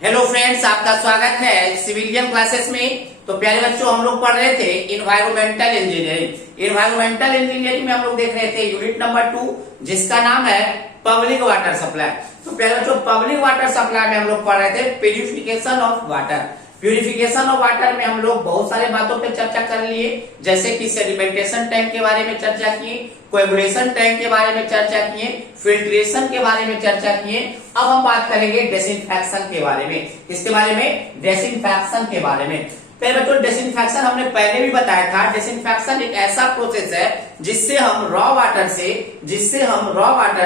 Hello friends, आपका स्वागत है सिविलियन क्लासेस में। तो प्यारे बच्चों, हम लोग पढ़ रहे थे इन्वायरमेंटल इंजीनियरिंग। इन्वायरमेंटल इंजीनियरिंग में हम लोग देख रहे थे यूनिट नंबर 2, जिसका नाम है पब्लिक वाटर सप्लाई। तो प्यारे बच्चों, पब्लिक वाटर सप्लाई में हम लोग पढ़ रहे थे purification of water. Purification of water में हम लोग बहुत सारे बातों पे चर्चा कर लिए, जैसे कि सेडिमेंटेशन टैंक के बारे में चर्चा किए, कोएगुलेशन टैंक के बारे में चर्चा किए, फिल्ट्रेशन के बारे में चर्चा किए। अब हम बात करेंगे डिसइंफेक्शन के बारे में। किसके बारे में? डिसइंफेक्शन के बारे में। पहले बच्चों, डिसइंफेक्शन हमने पहले भी बताया था। डिसइंफेक्शन एक ऐसा प्रोसेस है जिससे हम रॉ वाटर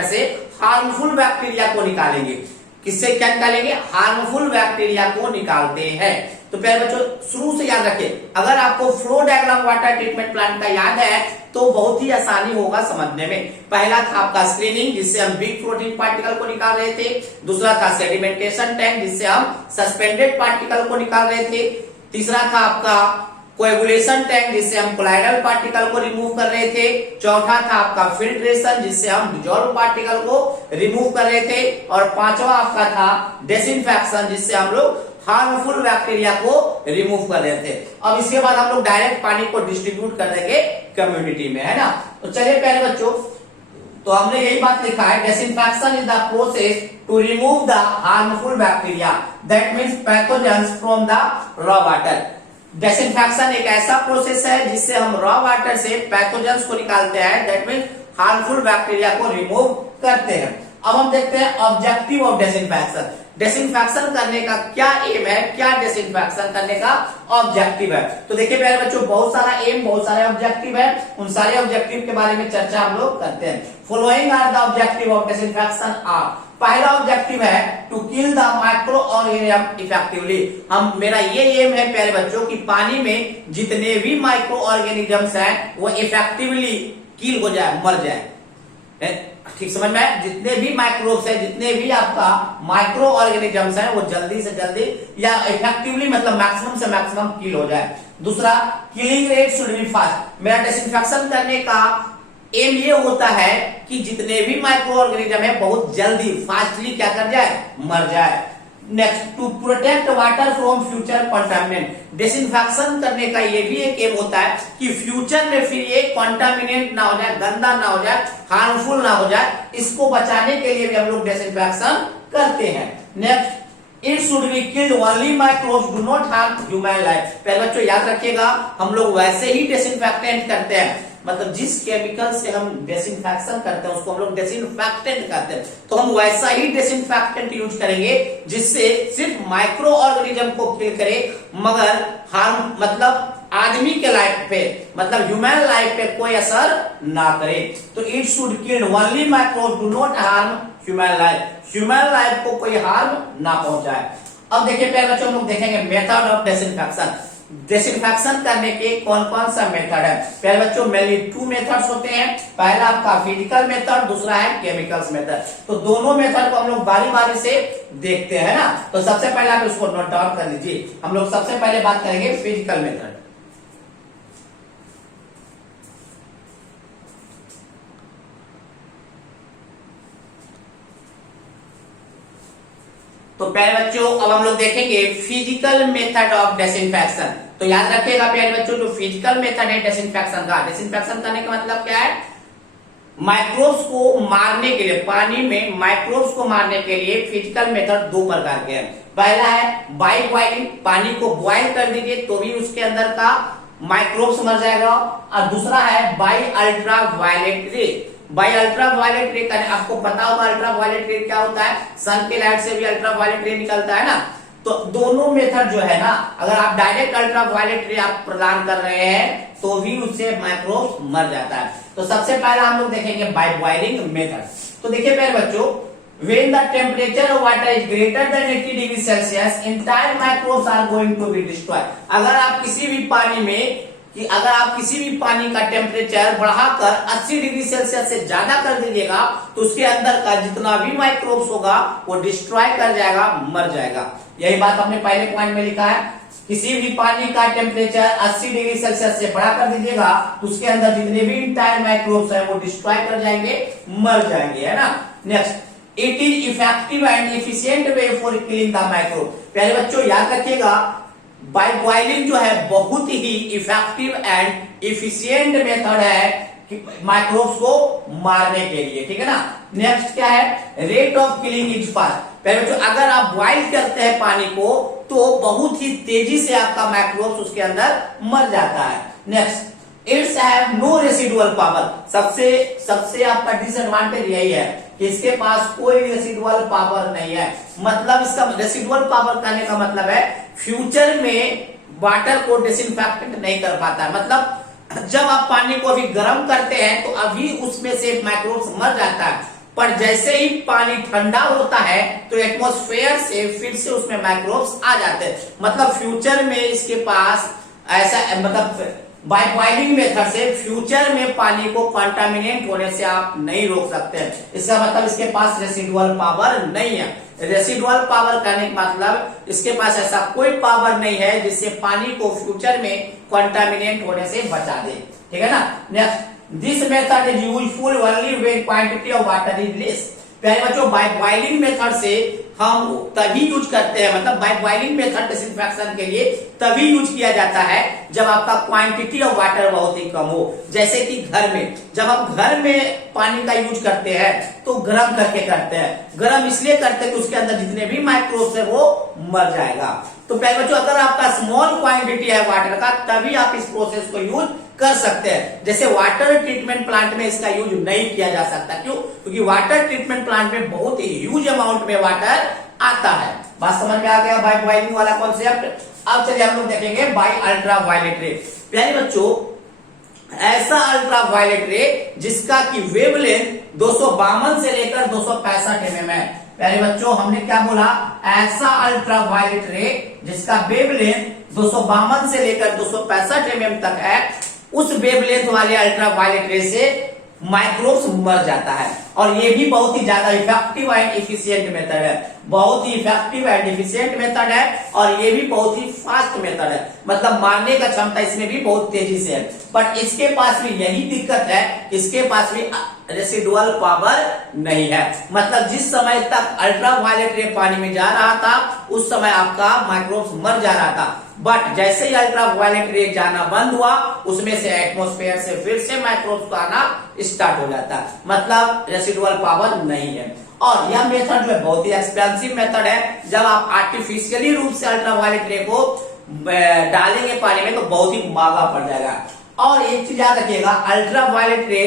से हार्मफुल बैक्टीरिया को निकालेंगे। किससे क्या निकालेंगे? हार्मफुल बैक्टीरिया को निकालते हैं। तो प्यारे बच्चों, शुरू से याद रखिए, अगर आपको flow diagram water treatment plant का याद है तो बहुत ही आसानी होगा समझने में। पहला था आपका स्क्रीनिंग, जिससे हम बिग प्रोटीन पार्टिकल को निकाल रहे थे। दूसरा था सेडिमेंटेशन टैंक, जिससे हम सस्पेंडेड पार्टिकल को निकाल रहे थे। तीसरा था आपका कोएगुलेशन टैंक, जिससे हम कोलाइडल पार्टिकल को रिमूव कर रहे थे। चौथा था आपका फिल्ट्रेशन, जिससे हम डिजॉल्व पार्टिकल को रिमूव कर रहे थे। और पांचवा आपका था डिसइंफेक्शन, जिससे हम लोग हार्मफुल बैक्टीरिया को रिमूव कर रहे थे। अब इसके बाद हम लोग डायरेक्ट पानी को डिस्ट्रीब्यूट कर देंगे कम्युनिटी में, है ना। तो चलिए प्यारे बच्चों, तो हमने यही बात लिखा है, disinfection is the process to remove the harmful bacteria, that means pathogens from the raw water. Disinfection एक ऐसा प्रोसेस है जिससे हम रॉ वाटर से पैथोजेंस को निकालते हैं, दैट मीन्स हार्मफुल बैक्टीरिया को रिमूव करते हैं। अब हम देखते हैं ऑब्जेक्टिव ऑफ डिसइंफेक्शन। डिसइंफेक्शन करने का क्या एम है, क्या डिसइंफेक्शन करने का ऑब्जेक्टिव है। तो देखिए प्यारे बच्चों, बहुत सारा एम, बहुत सारे ऑब्जेक्टिव है। उन सारे ऑब्जेक्टिव के बारे में चर्चा हम लोग करते हैं। Following are the objective of disinfection are. पहला ऑब्जेक्टिव है to kill the micro organism effectively. मेरा ये एम है प्यारे बच्चों कि पानी में जितने भी माइक्रो ऑर्गेनिजम्स हैं वो इफेक्टिवली किल हो जाए, मर जाए। ठीक समझ में? जितने भी माइक्रोब्स है, जितने भी आपका माइक्रो ऑर्गेनिजम्स हैं, वो जल्दी से जल्दी या इफेक्टिवली मतलब मैक्सिमम से मैक्सिमम किल हो जाए। दूसरा, killing rate should be fast. मेरा डिसइंफेक्शन करने का एम ये होता है कि जितने भी माइक्रो ऑर्गेनिज्म है बहुत जल्दी फास्टली क्या कर जाए, मर जाए। Next, to protect water from future contaminant. Disinfection करने का ये भी एक एम होता है कि फ्यूचर में फिर ये कंटामिनेंट ना हो जाए, गंदा ना हो जाए, हार्मफुल ना हो जाए। इसको बचाने के लिए भी हम लोग डिसइंफेक्शन करते हैं। Next, it should be killed only microbes, do not harm human life. पहले बच्चों याद रखिएगा, हम लोग वैसे ही डिसइंफेक्टेंट करते हैं, मतलब जिस केमिकल से हम डिसइंफेक्शन करते हैं उसको हम लोग डिसइंफेक्टेंट करते हैं। तो हम वैसा ही डिसइंफेक्टेंट यूज करेंगे जिससे सिर्फ माइक्रो ऑर्गेनिज्म को किल करे, मगर हार्म मतलब आदमी के लाइफ पे, मतलब ह्यूमन लाइफ पे कोई असर ना करे। तो it should kill only microbes, do not harm human life. Human life को कोई हार्म ना पहुंचाए। अब देखिए प्यारे बच्चों, हम लोग देखेंगे मेथड ऑफ डिसइंफेक्शन। डिसइंफेक्शन करने के कौन कौन सा मेथड है? प्यारे बच्चों, मेनली 2 मेथड्स होते हैं। पहला आपका फिजिकल मेथड, दूसरा है केमिकल्स मेथड। तो दोनों मेथड को हम लोग बारी बारी से देखते हैं ना। तो सबसे पहले आप इसको नोट डाउन कर लीजिए। हम लोग सबसे पहले बात करेंगे फिजिकल मेथड। तो प्यारे बच्चों, अब हम लोग देखेंगे फिजिकल मेथड ऑफ डिसइंफेक्शन। तो याद रखिएगा प्यारे बच्चों, जो फिजिकल मेथड है डिसइंफेक्शन का, डिसइंफेक्शन करने का मतलब क्या है? माइक्रोब्स को मारने के लिए, पानी में माइक्रोब्स को मारने के लिए फिजिकल मेथड 2 प्रकार के हैं। पहला है बाई बॉइलिंग, पानी को बॉइल कर दीजिए तो भी उसके अंदर का माइक्रोब्स मर जाएगा। और दूसरा है बाई अल्ट्रा वायलेट रे। बाई अल्ट्रा वायलेट रे, आपको पता होगा अल्ट्रा वायलेट रे क्या होता है? सन के लाइट से भी अल्ट्रा वायलेट रे निकलता है ना। तो दोनों मेथड जो है ना, अगर आप डायरेक्ट अल्ट्रा वायलेट रे आप प्रदान कर रहे हैं तो भी उससे माइक्रोब्स मर जाता है। तो सबसे पहला हम लोग देखेंगे बाई बॉइलिंग मेथड। तो देखिए प्यारे बच्चों, when the temperature of water is greater than 80 degree Celsius, entire microbes are going to be destroyed। अगर आप किसी भी पानी का टेम्परेचर बढ़ाकर 80 डिग्री सेल्सियस से ज्यादा कर दीजिएगा तो उसके अंदर का जितना भी माइक्रोब्स होगा वो डिस्ट्रॉय कर जाएगा, मर जाएगा। यही बात हमने पहले पॉइंट में लिखा है, किसी भी पानी का टेम्परेचर 80 डिग्री सेल्सियस से बढ़ा कर दीजिएगा तो उसके अंदर जितने भी इंटायर माइक्रोब्स है वो डिस्ट्रॉय कर जाएंगे, मर जाएंगे, है ना। Next, it is effective and efficient way for killing the microbe. प्यारे बच्चों याद रखिएगा, बाय बॉइलिंग जो है बहुत ही इफेक्टिव एंड इफिशियंट मेथड है माइक्रोब्स को मारने के लिए, ठीक है ना। नेक्स्ट क्या है, rate of killing is fast. पहले बच्चों अगर आप बॉइल करते हैं पानी को तो बहुत ही तेजी से आपका माइक्रोब्स उसके अंदर मर जाता है। Next, its have no residual power. सबसे आपका डिसएडवांटेज यही है कि इसके पास कोई रेसिडुअल पावर नहीं है। मतलब इसका रेसिडुअल पावर कहने का मतलब है फ्यूचर में वाटर को डिसइंफेक्टेंट नहीं कर पाता है। मतलब जब आप पानी को अभी गर्म करते हैं तो अभी उसमें से माइक्रोब्स मर जाता है, पर जैसे ही पानी ठंडा होता है तो एटमॉस्फेयर से फिर से उसमें माइक्रोब्स आ जाते हैं। मतलब फ्यूचर में इसके पास ऐसा, मतलब बाय बॉइलिंग मेथड से फ्यूचर में पानी को कंटामिनेट होने से आप नहीं रोक सकते हैं। इसका मतलब इसके पास रेसिडुअल पावर नहीं है। रेसिडुअल पावर कहने का मतलब इसके पास ऐसा कोई पावर नहीं है जिससे पानी को फ्यूचर में कंटामिनेट होने से बचा दे, ठीक है ना। Next, this method is useful only when quantity of water is less. प्यारे बच्चों बाय बॉइलिंग मेथड से हम तभी यूज करते हैं, मतलब बाय बॉइलिंग मेथड डिसइंफेक्शन के लिए तभी यूज किया जाता है जब आपका क्वांटिटी ऑफ वाटर बहुत ही कम हो। जैसे कि घर में, जब आप घर में पानी का यूज करते हैं तो गर्म करके करते हैं। गर्म इसलिए करते हैं कि उसके अंदर जितने भी माइक्रोब्स है वो मर जाएगा। तो प्यारे बच्चों अगर आपका स्मॉल क्वांटिटी है वाटर का तभी आप इस प्रोसेस को यूज कर सकते हैं। जैसे वाटर ट्रीटमेंट प्लांट में इसका यूज नहीं किया जा सकता, क्यों? क्योंकि वाटर ट्रीटमेंट प्लांट में बहुत ही ह्यूज अमाउंट में वाटर आता है। बात समझ में आ गया बाय बॉइलिंग वाला कॉन्सेप्ट। अब चलिए हम लोग देखेंगे बाय अल्ट्रा वायलेट रे। प्यारे बच्चों ऐसा अल्ट्रा वायलेट रे जिसका की वेवलेंथ 252 से लेकर 265 mm है। प्यारे बच्चों हमने क्या बोला, ऐसा अल्ट्रा वायलेट रे जिसका वेवलेंथ 252 से लेकर 265 mm तक है, उस वेवलेंथ वाले अल्ट्रा वायलेट रे से माइक्रोब्स मर जाता है। और ये भी बहुत ही ज्यादा इफेक्टिव एंड इफिशियंट मेथड है। बहुत ही इफेक्टिव एंड इफिशियंट मेथड है और ये भी बहुत ही फास्ट मेथड है। मतलब मारने का क्षमता इसमें भी बहुत तेजी से है। बट इसके पास भी यही दिक्कत है, इसके पास भी रेसिडुअल पावर नहीं है। मतलब जिस समय तक अल्ट्रा वायलेट रे पानी में जा रहा था उस समय आपका माइक्रोब्स मर जा रहा था, बट जैसे ही अल्ट्रा वायलेट रे जाना बंद हुआ उसमें से एटमॉस्फेयर से फिर से माइक्रोब्स आना स्टार्ट हो जाता है। मतलब रेसिडुअल पावर नहीं है। और यह मेथड जो है बहुत ही एक्सपेंसिव मेथड है। जब आप आर्टिफिशियली रूप से अल्ट्रा वायलेट रे को डालेंगे पानी में तो बहुत ही महंगा पड़ जाएगा। और एक चीज याद रखिएगा, अल्ट्रा वायलेट रे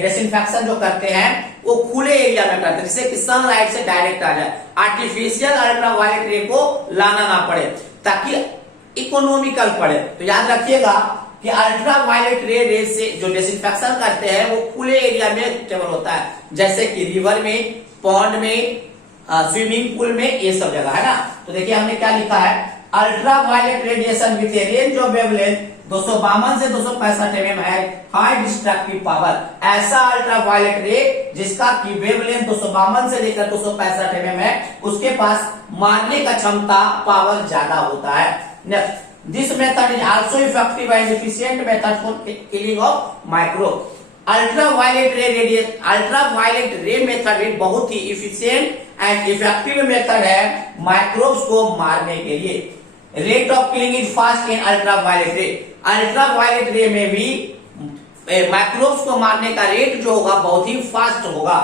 डिसइंफेक्शन जो करते हैं वो खुले एरिया में करते हैं जिससे कि सनलाइट से डायरेक्ट आ जाए। आर्टिफिशियल अल्ट्रा वायलेट रे को लाना ना पड़े ताकि इकोनॉमिकल पड़े। तो याद रखिएगा कि अल्ट्रा वायलेट रे से जो डिसइंफेक्शन करते हैं वो खुले एरिया में केवल होता है, जैसे कि रिवर में, पॉन्ड में, स्विमिंग पूल में, ये सब जगह है ना। तो देखिए हमने क्या लिखा है, ultra violet radiation with a range of wavelength 252 से 265 mm है हाई डिस्ट्रक्टिव पावर। ऐसा अल्ट्रा वायलेट रे जिसका की वेवलेंथ 252 से लेकर 265 mm है, उसके पास मारने का क्षमता पावर ज्यादा होता है। Next, this method is also effective and efficient method for killing of microbe. Ultra violet ray method एक बहुत ही इफिशिएंट एंड इफेक्टिव मेथड है माइक्रोब्स को मारने के लिए। Rate of killing is fast in ultra violet ray. Ultra violet ray में भी माइक्रोब्स को मारने का रेट जो होगा बहुत ही फास्ट होगा।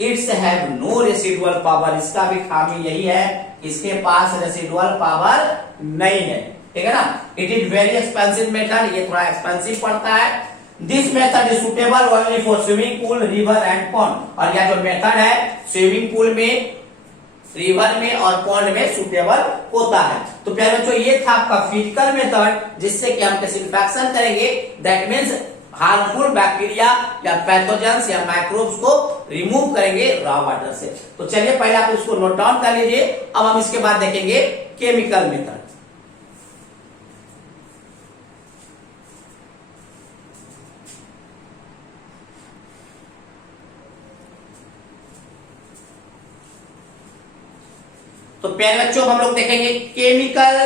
Its have no residual power. इसका भी खामी यही है, इसके पास रेसिडुअल पावर नहीं है, ठीक है ना। It is very expensive method, ये थोड़ा एक्सपेंसिव पड़ता है। This method is suitable only for swimming pool, river and pond. और यह जो मेथड है स्विमिंग पूल में, रिवर में और पॉन्ड में सुटेबल होता है। तो प्यारे बच्चों ये था आपका फिजिकल मेथड जिससे कि हम डिसइंफेक्शन करेंगे, दैट मींस हार्मफुल बैक्टीरिया या पैथोजेंस या माइक्रोब्स को रिमूव करेंगे रॉ वाटर से। तो चलिए पहले आप इसको नोट डाउन कर लीजिए। अब हम इसके बाद देखेंगे केमिकल मेथड। तो प्यारे बच्चों हम लोग देखेंगे chemical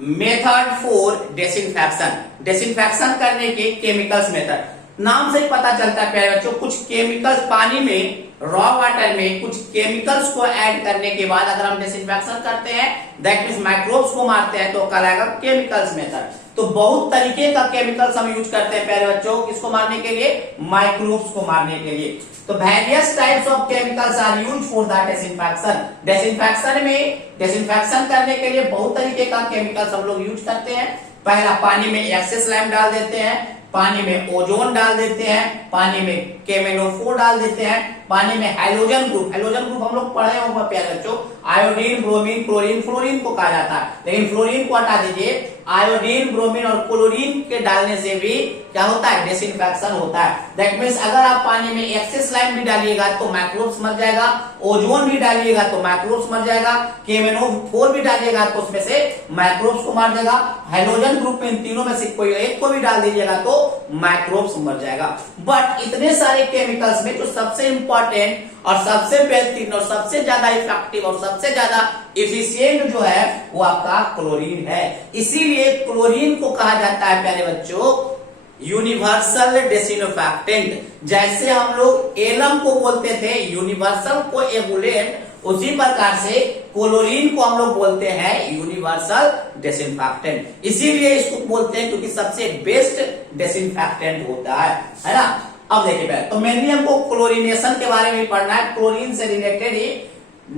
method for disinfection. Disinfection करने के केमिकल्स मेथड। नाम से ही पता चलता है प्यारे बच्चों, कुछ केमिकल्स पानी में, रॉ वाटर में कुछ केमिकल्स को ऐड करने के बाद अगर हम डिसइंफेक्शन करते हैं, दैट मींस माइक्रोब्स को मारते हैं, तो कहलाएगा केमिकल्स मेथड। तो बहुत तरीके का केमिकल्स हम यूज करते हैं प्यारे बच्चों, किसको मारने के लिए? माइक्रोब्स को मारने के लिए। तो various types of chemicals are used for the disinfection. Disinfection करने के लिए बहुत तरीके का केमिकल्स हम लोग यूज करते हैं। पहला, पानी में एक्सेस लाइम डाल देते हैं, पानी में ओजोन डाल देते हैं, पानी में केमेनोफोर डाल देते हैं, पानी में हाइड्रोजन ग्रुप हम लोग पढ़े होंगे प्यारे बच्चों, आयोडीन, ब्रोमीन, क्लोरीन, फ्लोरीन को कहा जाता है, लेकिन फ्लोरीन को हटा दीजिए, आयोडीन, ब्रोमीन और क्लोरीन के डालने से भी क्या होता है? डिसइंफेक्शन होता है। दैट मींस अगर आप पानी में एक्सेस लाइम भी डालिएगा तो माइक्रोब्स मर जाएगा, ओजोन भी डालिएगा तो माइक्रोब्स मर जाएगा, केमेनोफोर भी डालिएगा तो उसमें से माइक्रोब्स को मार देगा, हाइड्रोजन ग्रुप में इन तीनों में से कोई एक को भी डाल दीजिएगा तो माइक्रोब्स मर जाएगा। बट इतने सारे केमिकल्स में जो सबसे इंपॉर्टेंट और सबसे बेहतरीन और सबसे ज्यादा इफेक्टिव और सबसे ज्यादा इफिशियंट जो है वो आपका क्लोरीन है। इसीलिए क्लोरीन को कहा जाता है प्यारे बच्चों यूनिवर्सल डिसइंफेक्टेंट। जैसे हम लोग एलम को बोलते थे यूनिवर्सल को एमुलेंट, उसी प्रकार से क्लोरीन को हम लोग बोलते हैं यूनिवर्सल डिसइंफेक्टेंट। इसीलिए इसको बोलते हैं क्योंकि सबसे बेस्ट डिसइंफेक्टेंट होता है ना। अब देखिए, तो मेनली हमको क्लोरीनेशन के बारे में पढ़ना है, क्लोरीन से रिलेटेड ही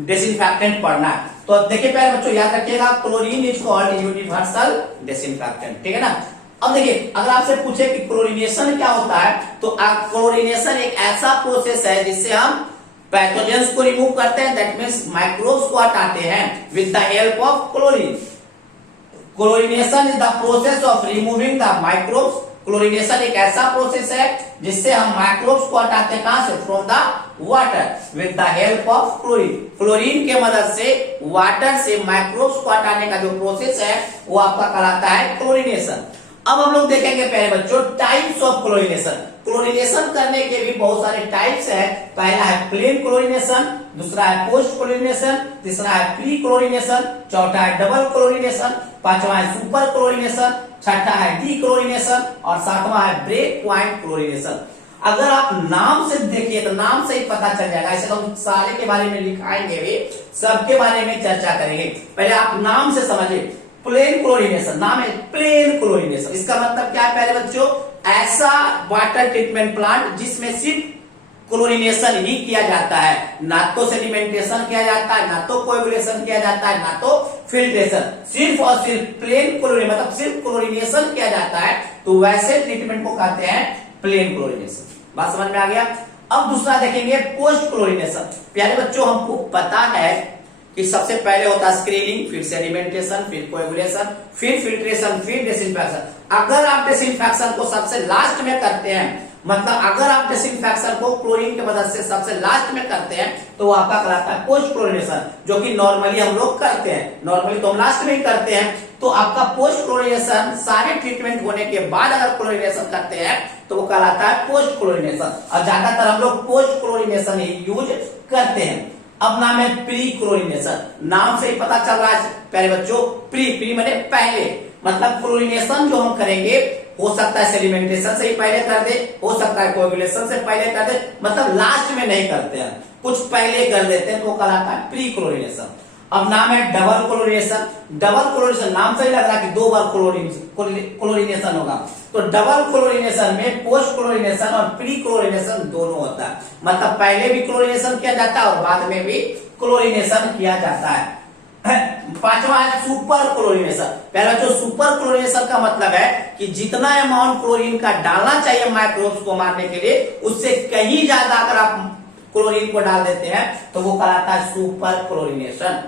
डिसइंफेक्टेंट पढ़ना है। तो देखिए प्यारे बच्चों, याद रखिएगा chlorine is called universal disinfectant, ठीक है ना। अब देखिए, अगर आपसे पूछे कि क्लोरीनेशन क्या होता है, तो क्लोरीनेशन एक ऐसा प्रोसेस है जिससे हम पैथोजेंस को रिमूव करते हैं, दैट मींस माइक्रोब्स को हटाते हैं with the help of chlorine. Chlorination is the process of removing the microbes. Chlorination एक ऐसा प्रोसेस है जिससे हम माइक्रोब्स को हटाते हैं, कहां से? From the water with the help of chlorine. Chlorine के मदद से वाटर से माइक्रोब्स को हटाने का जो प्रोसेस है वो आपका कहलाता है क्लोरीनेशन। अब हम लोग देखेंगे प्यारे बच्चों टाइप्स ऑफ क्लोरीनेशन। क्लोरीनेशन करने के भी बहुत सारे टाइप्स है। पहला है प्लेन क्लोरीनेशन, दूसरा है पोस्ट क्लोरीनेशन, तीसरा है प्री क्लोरीनेशन, चौथा है डबल क्लोरीनेशन, पांचवा है सुपर क्लोरीनेशन, छठा है डी क्लोरीनेशन और सातवां है ब्रेक पॉइंट क्लोरीनेशन। अगर आप नाम से देखिए तो नाम से ही पता चल जाएगा। ऐसे तो हम सारे के बारे में लिखाएंगे भी, सबके बारे में चर्चा करेंगे। पहले आप नाम से समझिए। प्लेन क्लोरीनेशन, नाम है प्लेन क्लोरीनेशन। इसका मतलब क्या है प्यारे बच्चों? ऐसा वाटर ट्रीटमेंट प्लांट जिसमें सिर्फ क्लोरीनेशन ही किया जाता है, ना तो सेडिमेंटेशन किया जाता है, ना तो कोएगुलेशन किया जाता है, ना तो फिल्ट्रेशन। सिर्फ और सिर्फ प्लेन क्लोरीन मतलब सिर्फ क्लोरीनेशन किया जाता है, तो वैसे ट्रीटमेंट को कहते हैं प्लेन क्लोरीनेशन। बात समझ में आ गया। अब दूसरा देखेंगे पोस्ट क्लोरीनेशन। प्यारे बच्चों, हमको पता है कि सबसे पहले होता है स्क्रीनिंग, फिर सेडिमेंटेशन, फिर कोएगुलेशन, फिर फिल्ट्रेशन, फिर डिसइंफेक्शन। अगर आप डिसइंफेक्शन को सबसे लास्ट में करते हैं, मतलब अगर आप डिसइंफेक्शन को क्लोरीन की मदद से सबसे लास्ट में करते हैं, तो वो आपका कहलाता है पोस्ट क्लोरीनेशन, जो कि नॉर्मली हम लोग करते हैं। नॉर्मली तो हम लास्ट में ही करते हैं। तो आपका पोस्ट क्लोरीनेशन सारे ट्रीटमेंट होने के बाद अगर क्लोरीनेशन करते हैं तो वो कहलाता है पोस्ट क्लोरीनेशन, और ज्यादातर हम लोग पोस्ट क्लोरीनेशन ही यूज करते हैं। अब नाम है प्री क्लोरीनेशन। नाम से ही पता चल रहा है प्यारे बच्चों, प्री माने पहले, मतलब क्लोरीनेशन जो हम करेंगे हो सकता है सेडिमेंटेशन से ही पहले कर दे, हो सकता है कोएगुलेशन से पहले कर दे, मतलब लास्ट में नहीं करते हैं, कुछ पहले कर देते हैं, तो कहलाता है प्री क्लोरीनेशन। अब नाम है डबल क्लोरीनेशन। डबल क्लोरीनेशन नाम से ही लग रहा है कि दो बार क्लोरीनेशन होगा। तो डबल क्लोरीनेशन में पोस्ट क्लोरीनेशन और प्री क्लोरीनेशन दोनों होता है, मतलब पहले भी क्लोरीनेशन किया जाता है और बाद में भी क्लोरीनेशन किया जाता है। पांचवा है सुपर क्लोरीनेशन। पहला जो सुपर क्लोरीनेशन का मतलब है कि जितना अमाउंट क्लोरीन का डालना चाहिए माइक्रोब्स को मारने के लिए, उससे कहीं ज्यादा अगर आप क्लोरीन को डाल देते हैं तो वो कहलाता है सुपर क्लोरीनेशन।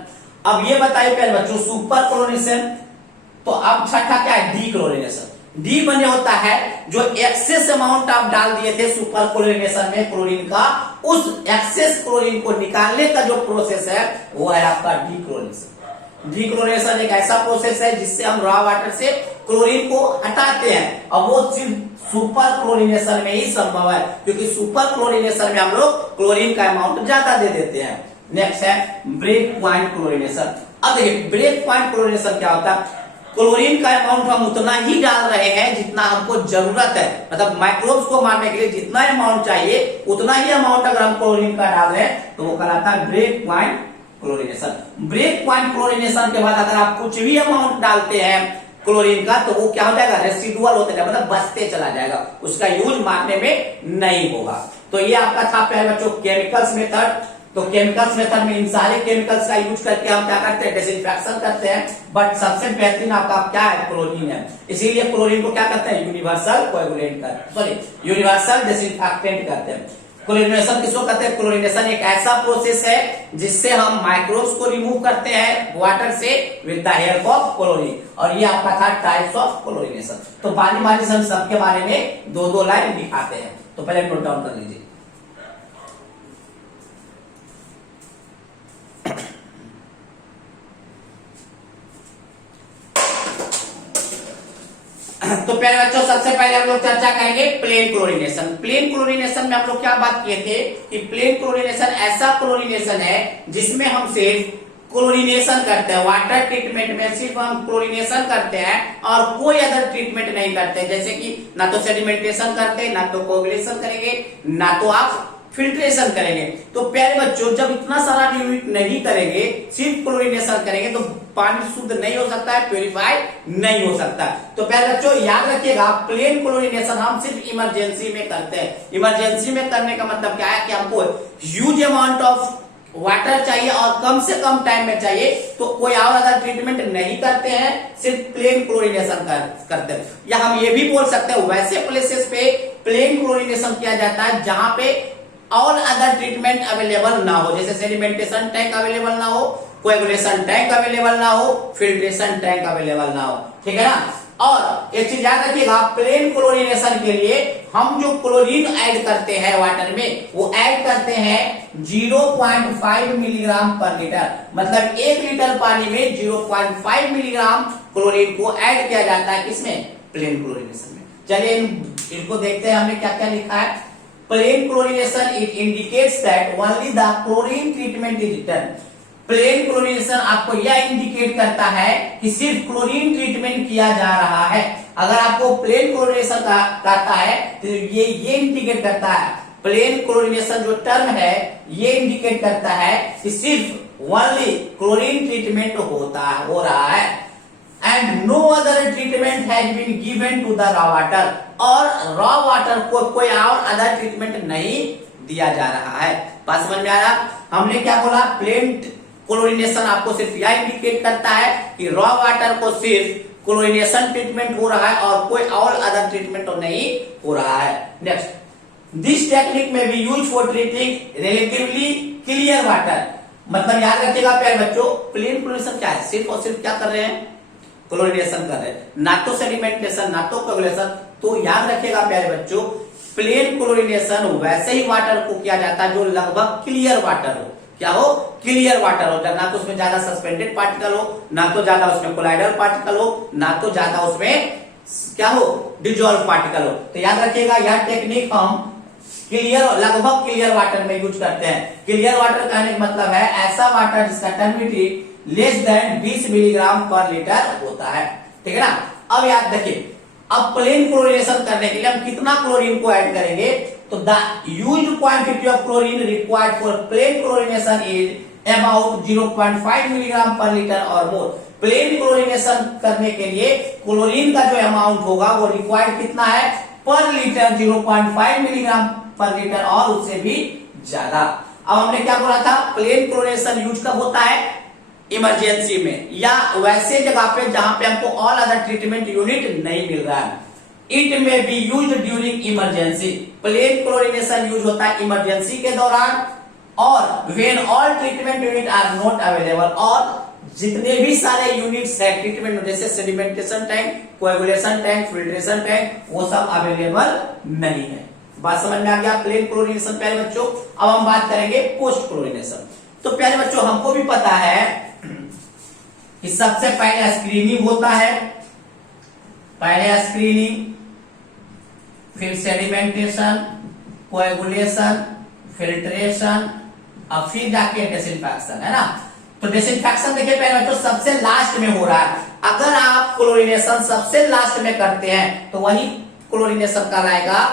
अब ये बताइए पहले बच्चों, सुपर क्लोरीनेशन, तो अब छठा क्या है? D chlorination. डी बने होता है जो एक्सेस अमाउंट आप डाल दिए थे सुपर क्लोरीनेशन में क्लोरीन का, उस एक्सेस क्लोरीन को निकालने का जो प्रोसेस है वो है आपका डी क्लोरीनेशन। डी क्लोरीनेशन एक ऐसा प्रोसेस है जिससे हम रॉ वाटर से क्लोरीन को हटाते हैं, और वो सिर्फ सुपर क्लोरीनेशन में ही संभव है, क्योंकि सुपर क्लोरीनेशन में हम लोग क्लोरीन का अमाउंट ज्यादा दे देते हैं। नेक्स्ट है ब्रेक पॉइंट क्लोरीनेशन। अब देखिए ब्रेक पॉइंट क्लोरीनेशन क्या होता है? क्लोरीन का अमाउंट हम उतना ही डाल रहे हैं जितना हमको जरूरत है, मतलब माइक्रोब्स को मारने के लिए जितना अमाउंट चाहिए उतना ही अमाउंट अगर हम क्लोरीन का डाल रहे हैं तो वो कहलाता है break point chlorination. Break point chlorination के बाद अगर आप कुछ भी अमाउंट डालते हैं क्लोरीन का तो वो क्या हो जाएगा, रेसिडुअल होते जाएगा, मतलब बचते चला जाएगा, उसका यूज मारने में नहीं होगा। तो ये आपका था प्यारे बच्चों केमिकल्स मेथड। तो केमिकल्स मेथड में इन सारे केमिकल्स का यूज करके हम क्या करते हैं, डिसइंफेक्शन करते हैं, बट सबसे बेहतरीन आपका क्या है, क्लोरीन है। इसीलिए क्लोरीन को क्या करते हैं, यूनिवर्सल कोएगुलेंट करते, सॉरी यूनिवर्सल डिसइंफेक्टेंट करते हैं। क्लोरीनेशन किसको कहते हैं, क्लोरीनेशन एक ऐसा प्रोसेस है जिससे हम माइक्रोब्स को रिमूव करते हैं वाटर से with the help of chlorine. और ये आपका था टाइप्स ऑफ क्लोरीनेशन। तो बारी से हम सबके बारे में दो दो लाइन दिखाते हैं, तो पहले नोट डाउन कर लीजिए। तो पहले बच्चों सबसे पहले हम लोग चर्चा करेंगे प्लेन क्लोरीनेशन। प्लेन क्लोरीनेशन में हम लोग क्या बात किए थे कि प्लेन क्लोरीनेशन ऐसा क्लोरीनेशन है जिसमें हम सिर्फ क्लोरीनेशन करते हैं, वाटर ट्रीटमेंट में सिर्फ हम क्लोरीनेशन करते हैं और कोई अदर ट्रीटमेंट नहीं करते, जैसे कि ना तो सेडिमेंटेशन करते, ना तो कोगुलेशन करेंगे, ना तो आप फिल्ट्रेशन करेंगे। तो प्यारे बच्चों जब इतना सारा यूनिट नहीं करेंगे, सिर्फ क्लोरीनेशन करेंगे तो पानी शुद्ध नहीं हो सकता है, प्योरीफाई नहीं हो सकता। तो प्यारे बच्चों याद रखिएगा प्लेन क्लोरीनेशन हम सिर्फ इमरजेंसी में करते हैं। इमरजेंसी में करने का मतलब क्या है कि हमको ह्यूज अमाउंट ऑफ वाटर चाहिए और कम से कम टाइम में चाहिए, तो कोई और अदर ट्रीटमेंट नहीं करते हैं, सिर्फ प्लेन क्लोरीनेशन करते हैं। या हम ये भी बोल सकते हैं वैसे प्लेसेस पे प्लेन क्लोरीनेशन किया जाता है जहां पे और अदर ट्रीटमेंट अवेलेबल ना हो, जैसे सेडिमेंटेशन टैंक अवेलेबल ना हो, कोएगुलेशन टैंक अवेलेबल ना हो, फिल्ट्रेशन टैंक अवेलेबल ना हो, ठीक है ना। और एक चीज याद रखिएगा प्लेन क्लोरीनेशन के लिए हम जो क्लोरीन ऐड करते हैं वाटर में वो ऐड करते हैं 0.5 मिलीग्राम पर लीटर, मतलब 1 लीटर पानी में 0.5 मिलीग्राम क्लोरीन को ऐड किया जाता है, किसमें, प्लेन क्लोरीनेशन में। चलिए इनको देखते हैं हमने क्या क्या लिखा है। Plain chlorination it indicates that only the chlorine treatment is done. Plain chlorination आपको यह इंडिकेट करता है कि सिर्फ क्लोरीन ट्रीटमेंट किया जा रहा है। अगर आपको प्लेन क्लोरीनेशन कहता है तो ये इंडिकेट करता है, प्लेन क्लोरीनेशन जो टर्म है ये इंडिकेट करता है कि सिर्फ ओनली क्लोरीन ट्रीटमेंट हो रहा है and no other treatment has been given to the raw water, और रॉ वाटर को कोई और अदर ट्रीटमेंट नहीं दिया जा रहा है। बात समझ में आ रहा, हमने क्या बोला, प्लेन क्लोरीनेशन आपको सिर्फ यह इंडिकेट करता है कि रॉ वाटर को सिर्फ क्लोरीनेशन ट्रीटमेंट हो रहा है और कोई और अदर ट्रीटमेंट नहीं हो रहा है। नेक्स्ट, दिस टेक्निक में be use for treating relatively clear water, मतलब याद रखिएगा प्यारे बच्चों प्लेन क्लोरीनेशन क्या है, सिर्फ और सिर्फ क्या कर रहे हैं, क्लोरीनेशन कर रहे हैं, ना तो सेडिमेंटेशन ना तो कोगुलेशन। तो याद रखिएगा प्यारे बच्चों प्लेन क्लोरीनेशन वैसे ही वाटर को किया जाता है जो लगभग क्लियर वाटर हो, क्या हो, क्लियर वाटर हो, ना तो उसमें ज्यादा सस्पेंडेड पार्टिकल हो, ना तो ज्यादा उसमें कोलाइडल पार्टिकल हो, ना तो ज्यादा उसमें क्या हो, डिजोल्व पार्टिकल हो। तो याद रखिएगा यह टेक्निक हम क्लियर, लगभग क्लियर वाटर में यूज करते हैं। क्लियर वाटर कहने का मतलब है ऐसा वाटर जिसका टर्मिनिटी less than 20 milligram per litre होता है, ठीक है ना। अब याद रखिए अब प्लेन क्लोरीनेशन करने के लिए हम कितना क्लोरीन को ऐड करेंगे, तो the used quantity of chlorine required for plain chlorination is about 0.5 milligram per litre or more. Plane chlorination करने के लिए क्लोरीन का जो अमाउंट होगा वो रिक्वायर्ड कितना है, पर लीटर 0.5 मिलीग्राम पर लीटर और उससे भी ज्यादा। अब हमने क्या बोला था, प्लेन क्लोरीनेशन यूज कब होता है, इमरजेंसी में या वैसे जगह पे जहां पे हमको ऑल अदर ट्रीटमेंट यूनिट नहीं मिल रहा है। It may be use during emergency, plain chlorination use होता है इमरजेंसी के दौरान, और when all treatment unit are not available, और जितने भी सारे यूनिट्स है ट्रीटमेंट जैसे sedimentation tank, coagulation tank, filtration tank, वो सब अवेलेबल नहीं है। बात समझ में आ गया प्लेन क्लोरीनेशन प्यारे बच्चों। अब हम बात करेंगे पोस्ट क्लोरीनेशन। तो प्यारे बच्चों हमको भी पता है कि सबसे पहले स्क्रीनिंग होता है, पहले स्क्रीनिंग, फिर सेडिमेंटेशन, कोएगुलेशन, फिल्ट्रेशन, और फिर जाके डिसइंफेक्शन, है ना। तो डिसइंफेक्शन देखिए पहले बच्चों सबसे लास्ट में हो रहा है, अगर आप क्लोरीनेशन सबसे लास्ट में करते हैं तो वही क्लोरीनेशन कहलाएगा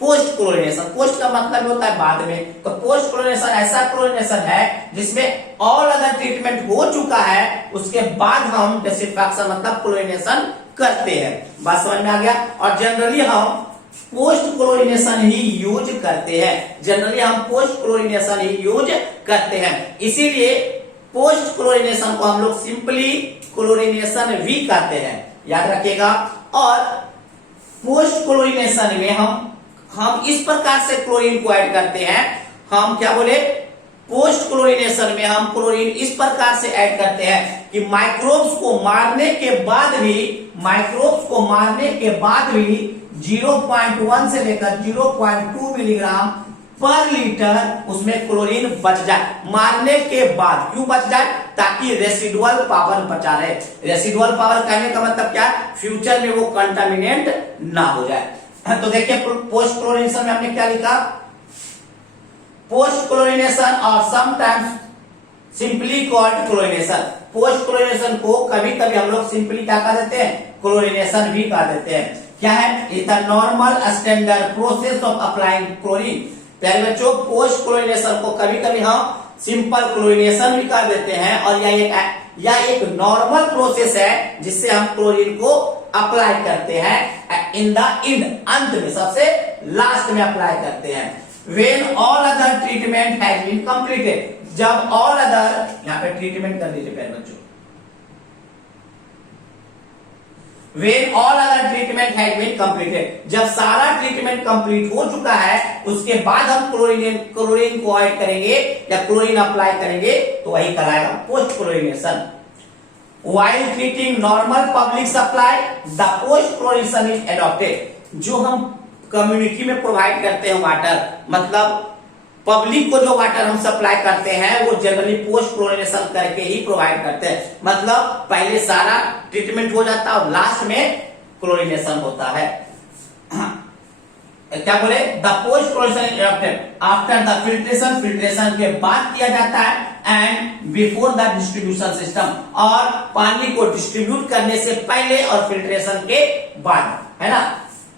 पोस्ट क्लोरीनेशन। पोस्ट का मतलब होता है बाद में, तो पोस्ट क्लोरीनेशन ऐसा क्लोरीनेशन है जिसमें ऑल अदर ट्रीटमेंट हो चुका है, उसके बाद हम डिसइंफेक्शन मतलब क्लोरीनेशन करते हैं। बात समझ में आ गया। और जनरली हम पोस्ट क्लोरीनेशन ही यूज करते हैं, जनरली हम पोस्ट क्लोरीनेशन ही यूज करते हैं। इसीलिए पोस्ट क्लोरीनेशन को हम लोग सिंपली क्लोरीनेशन भी कहते हैं, याद रखिएगा। और पोस्ट क्लोरीनेशन में हम इस प्रकार से क्लोरीन को ऐड करते हैं, हम क्या बोले, पोस्ट क्लोरीनेशन में हम क्लोरीन इस प्रकार से ऐड करते हैं कि माइक्रोब्स को मारने के बाद भी 0.1 से लेकर 0.2 मिलीग्राम पर लीटर उसमें क्लोरीन बच जाए। मारने के बाद क्यों बच जाए? ताकि रेसिडुअल पावर बचा रहे। रेसिडुअल पावर कहने का मतलब क्या? फ्यूचर में वो कंटामिनेंट ना हो जाए। तो देखिए पोस्ट क्लोरीनेशन में हमने क्या लिखा, पोस्ट क्लोरीनेशन और sometimes simply called chlorination. Post chlorination को कभी कभी हम लोग सिंपली क्या कह देते हैं? क्लोरीनेशन भी कह देते हैं। क्या है? Is the normal standard process of applying chlorine. प्यारे बच्चों, पोस्ट क्लोरीनेशन को कभी कभी हम सिंपल क्लोरीनेशन भी कह देते हैं, और यह एक नॉर्मल प्रोसेस है जिससे हम क्लोरीन को अप्लाई करते हैं इन द एंड, अंत में, सबसे लास्ट में अप्लाई करते हैं। When all other treatment has been completed, जब all other, यहाँ पे ट्रीटमेंट कर दीजिए प्यारे बच्चों। When all other treatment has been completed, जब सारा ट्रीटमेंट कंप्लीट हो चुका है, उसके बाद हम क्लोरीन को ऐड करेंगे या क्लोरीन अप्लाई करेंगे, तो वही कहलाएगा post chlorination. While treating normal public supply, the post chlorination is adopted। जो हम कम्युनिटी में प्रोवाइड करते हैं वाटर, मतलब पब्लिक को जो वाटर हम सप्लाई करते हैं वो जनरली पोस्ट क्लोरीनेशन करके ही प्रोवाइड करते हैं। मतलब पहले सारा ट्रीटमेंट हो जाता है और लास्ट में क्लोरीनेशन होता है। क्या बोले? The post chlorination is adopted after the filtration, filtration के बाद किया जाता है, and before the distribution system, और पानी को डिस्ट्रीब्यूट करने से पहले और फिल्ट्रेशन के बाद, है ना।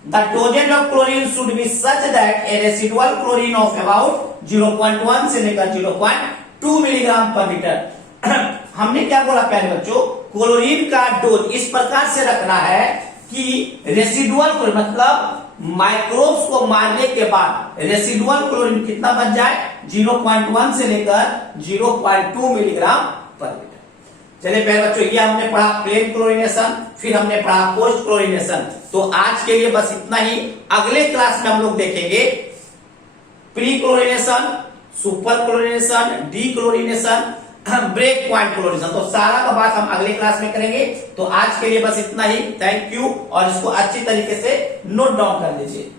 The dosage of chlorine should be such that a residual chlorine of about 0.1 से लेकर 0.2 मिलीग्राम पर लीटर। हमने क्या बोला प्यारे बच्चों? क्लोरीन का डोज इस प्रकार से रखना है कि रेसिडुअल क्लोरीन मतलब माइक्रोब्स को मारने के बाद रेसिडुअल क्लोरीन कितना बच जाए? 0.1 से लेकर 0.2 मिलीग्राम पर लीटर। चलिए प्यारे बच्चों, ये हमने पढ़ा प्लेन क्लोरीनेशन, फिर हमने पढ़ा पोस्ट क्लोरीनेशन। तो आज के लिए बस इतना ही। अगले क्लास में हम लोग देखेंगे pre chlorination, super chlorination, de chlorination, break point chlorination. तो सारा का बात हम अगले क्लास में करेंगे। तो आज के लिए बस इतना ही। थैंक यू, और इसको अच्छी तरीके से नोट डाउन कर लीजिए।